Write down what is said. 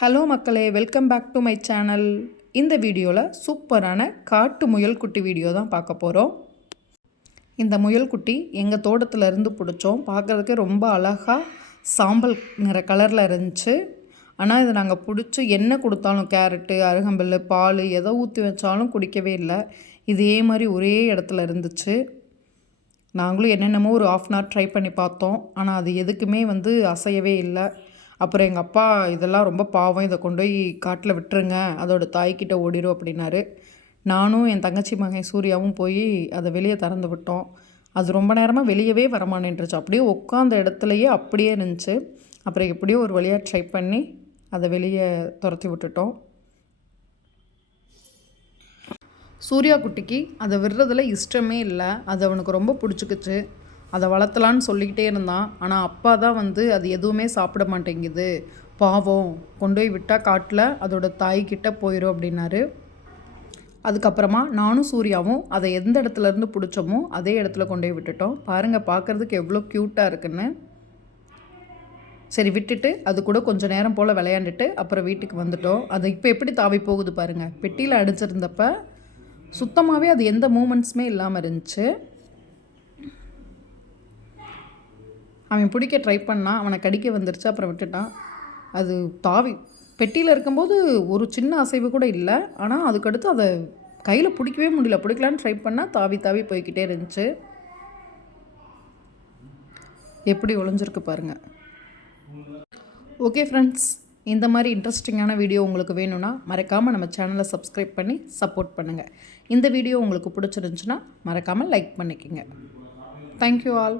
Hello மக்களே welcome back to my channel. இந்த வீடியோவில் சூப்பரான காட்டு முயல் குட்டி வீடியோ தான் பார்க்க போகிறோம் இந்த முயல் குட்டி எங்கள் தோட்டத்துலேருந்து பிடிச்சோம். பார்க்குறதுக்கு ரொம்ப அழகாக சாம்பல் நிற கலரில் இருந்துச்சு. ஆனால் இதை நாங்கள் பிடிச்சி என்ன கொடுத்தாலும் கேரட்டு அருகம்புல் பால் எதை ஊற்றி வச்சாலும் குடிக்கவே இல்லை. இதே மாதிரி ஒரே இடத்துல இருந்துச்சு. நாங்களும் என்னென்னமோ ஒரு ஆஃப் அன் ஹவர் ட்ரை பண்ணி பார்த்தோம். ஆனால் அது எதுக்குமே வந்து அசையவே இல்லை. அப்புறம் எங்கள் அப்பா இதெல்லாம் ரொம்ப பாவம். இதை கொண்டு போய் காட்டில் விட்டுருங்க. அதோடய தாய்கிட்ட ஓடிடும் அப்படின்னாரு. நானும் என் தங்கச்சி மகன் சூர்யாவும் போய் அதை வெளியே திறந்து விட்டோம். அது ரொம்ப நேரமாக வெளியவே வரமானேன்றுச்சு அப்படியே உட்காந்த இடத்துலையே அப்படியே இருந்துச்சு. அப்புறம் எப்படியோ ஒரு வழியாக ட்ரை பண்ணி அதை வெளியே துரத்தி விட்டுட்டோம். சூர்யா குட்டிக்கு அதை விடுறதுல இஷ்டமே இல்லை. அது அவனுக்கு ரொம்ப பிடிச்சிக்கிச்சு. அதை வளர்த்தலான்னு சொல்லிக்கிட்டே இருந்தான். ஆனால் அப்பா தான் வந்து அது எதுவுமே சாப்பிட மாட்டேங்குது. பாவம். கொண்டு போய் விட்டால் காட்டில் அதோட தாய்கிட்ட போயிடும் அப்படின்னாரு. அதுக்கப்புறமா நானும் சூர்யாவும் அதை எந்த இடத்துலேருந்து பிடிச்சோமோ அதே இடத்துல கொண்டு போய் விட்டுட்டோம். பாருங்கள் பார்க்குறதுக்கு எவ்வளோ க்யூட்டாக இருக்குன்னு. சரி விட்டுட்டு அது கூட கொஞ்சம் நேரம் போல் விளையாண்டுட்டு அப்புறம் வீட்டுக்கு வந்துட்டோம். அது இப்போ எப்படி தாவி போகுது பாருங்கள் பெட்டியில் அடிச்சிருந்தப்ப சுத்தமாகவே அது எந்த மூமெண்ட்ஸுமே இல்லாமல் இருந்துச்சு. அவன் பிடிக்க ட்ரை பண்ணான் அவனை கடிக்க வந்துருச்சு அப்புறம் விட்டுட்டான். அது தாவி. பெட்டியில் இருக்கும்போது ஒரு சின்ன அசைவு கூட இல்லை. ஆனால் அதுக்கடுத்து அதை கையில் பிடிக்கவே முடியல. பிடிக்கலான்னு ட்ரை பண்ணால் தாவி தாவி போய்கிட்டே இருந்துச்சு. எப்படி ஒளிஞ்சிருக்கு பாருங்கள் ஓகே ஃப்ரெண்ட்ஸ் இந்த மாதிரி இன்ட்ரெஸ்டிங்கான வீடியோ உங்களுக்கு வேணும்னா மறக்காமல் நம்ம சேனலை சப்ஸ்கிரைப் பண்ணி சப்போர்ட் பண்ணுங்கள் இந்த வீடியோ உங்களுக்கு பிடிச்சிருந்துச்சுன்னா மறக்காமல் லைக் பண்ணிக்கோங்க. Thank you all